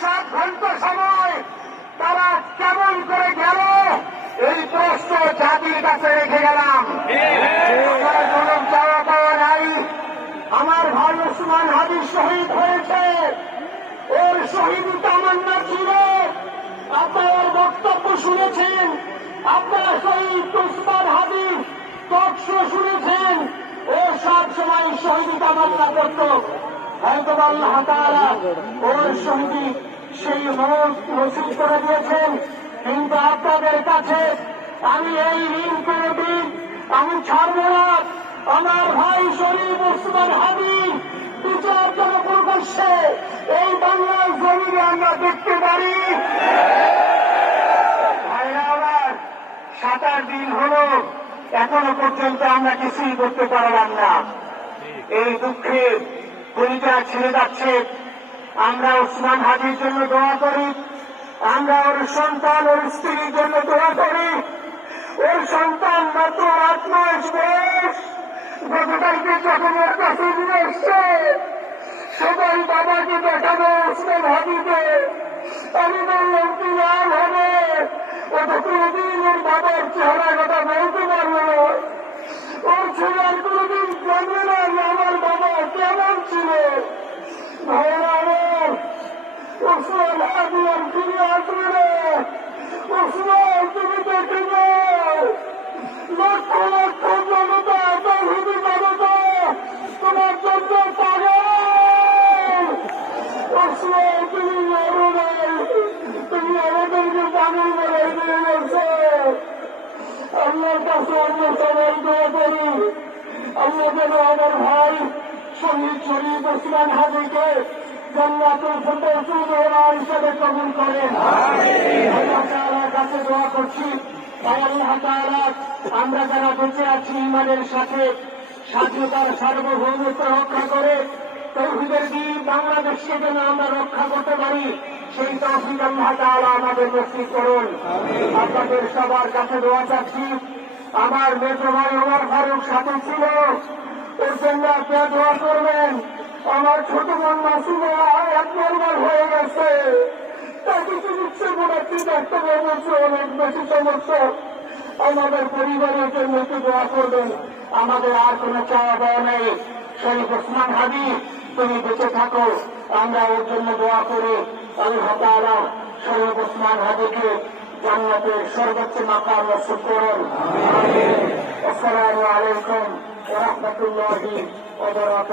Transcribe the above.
6-7 ঘন্টা সময় তারা কেমন করে গেল এই প্রশ্ন জাতির কাছে রেখে গেলাম। আমার কোনো চাওয়া পাওয়া নাই। আমার ভাই ওসমান হাদি শহীদ হয়েছে, ওর শহীদি তামান্না ছিল। আপনার বক্তব্য শুনেছেন, আপনারা শহীদ ওসমান হাদি টকশো শুনেছেন। ও সব সময় শহীদি তামান্না করত। হয়তো আল্লাহ তাআলা ওর শহীদি সেই মত নসিব করে দিয়েছেন। কিন্তু আপনাদের কাছে আমি এই ঋণ করে দিই, আমি ছাড়ব না। আমার ভাই শহীদ ওসমান হাদি বিচার যেন প্রকাশ্যে এই বাংলার জমিনে আমরা দেখতে পারি। 7-8 দিন হলো এখনো পর্যন্ত আমরা কিছুই করতে পারলাম না। এই দুঃখে কলিজা ছেড়ে যাচ্ছে। আমরা ওসমান হাদির জন্য দোয়া করি, আমরা ওর সন্তান ওর স্ত্রীর জন্য দোয়া করি। ওর সন্তান মাত্র 8 মাস বয়স, গতকালকে যখন ওর কাছে নিয়ে এসছে সবাই বাবাকে দেখাবো ওসমান হাদিকে। আমি বললাম কি লাভ হবে, ও তো কোনদিন ওর বাবার চেহারা কথা বলতে পারবে না। ওর ছেলে আর কোনদিন জানবে না আমার বাবা কেমন ছিল। ওসমান হাদি আর ফিরে আসবে না। ওসমান তুমি দেখে যাও, লক্ষ লক্ষ জনতা তৌহিদি জনতা তোমার জন্য পাগল। ওসমান তুমি মরো নাই, তুমি আমাদেরকে পাগল বানাই দিয়ে গেছ। আল্লাহর কাছে আমরা সবাই দোয়া করি, আল্লাহ যেন আমার ভাই শহীদ শরীফ ওসমান হাদিকে জান্নাতুল ফিরদাউসের ওলা হিসেবে কবুল করেন। আল্লাহ তাআলার কাছে দোয়া করছি, আল্লাহ তাআলা আমরা যারা বেঁচে আছি ইমানের সাথে স্বাধীনতার সার্বভৌমত্ব রক্ষা করে তৌহিদের দ্বীপ বাংলাদেশকে যেন আমরা রক্ষা করতে পারি, সেই তৌফিক আল্লাহ তাআলা আমাদের নসিব করুন। আপনাদের সবার কাছে দোয়া চাচ্ছি। আমার মেজো ভাই ওমর ফারুক সাথে ছিল, ওর জন্য আপনারা দোয়া করবেন। আমার ছোট বোন মাসুমা 1 নম্বর হয়ে গেছে, তাকে চিকিৎসা করাচ্ছি, ডাক্তার বলছে অনেক বেশি সমস্যা। আমাদের পরিবারের জন্য একটু দোয়া করবেন। আমাদের আর কোনো চাওয়া পাওয়া নেই। শরীফ ওসমান হাদি তুমি বেঁচে থাকো, আমরা ওর জন্য দোয়া করি। আল্লাহ তাআলা শরীফ ওসমান হাদিকে জান্নাতের সর্বোচ্চ মাকাম নসিব করুন। আসসালামু আলাইকুম ওয়া রাহমাতুল্লাহি ওয়া বারাকাতুহু।